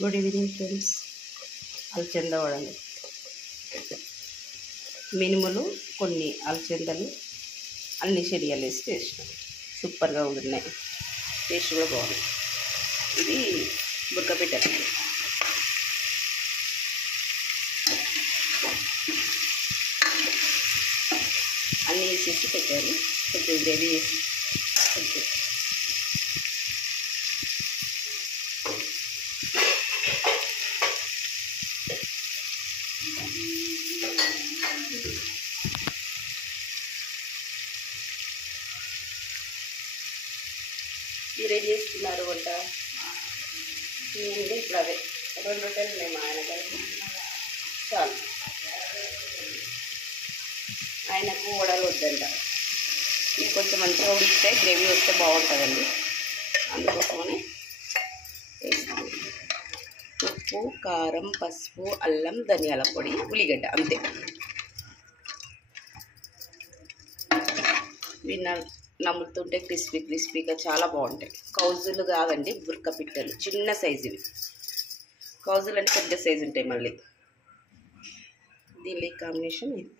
Good evening friends. అలచంద వడలు, మినుములు, కొన్ని అలచందలు, అన్ని శనగలు వేసి చేసినాం. సూపర్గా ఉన్నాయి, టేస్ట్ కూడా బాగుంది. ఇది బుర్కపిట్ట, అన్నీ వేసేసి పెట్టాను. కొంచెం గ్రేవీ వేసి కొంచెం మీరేం చేస్తున్నారు వంట? నేను ఇప్పుడు అదే 2 రొట్టెలు ఉన్నాయి మా ఆయన గారికి, చాలు. ఆయనకు వడలు వద్దంట. ఇది కొంచెం మంచిగా ఉడికితే గ్రేవీ వస్తే బాగుంటుందండి. అందుకోసమని వేస్తాను. ఉప్పు, కారం, పసుపు, అల్లం, ధనియాల పొడి, ఉల్లిగడ్డ, అంతే. నమ్ముతుంటే క్రిస్పీగా చాలా బాగుంటాయి. కౌజులు కాదండి, బుర్కపిట్టలు, చిన్న సైజు ఇవి. కౌజులు అంటే పెద్ద సైజు ఉంటాయి. మళ్ళీ దీని కాంబినేషన్ ఇది.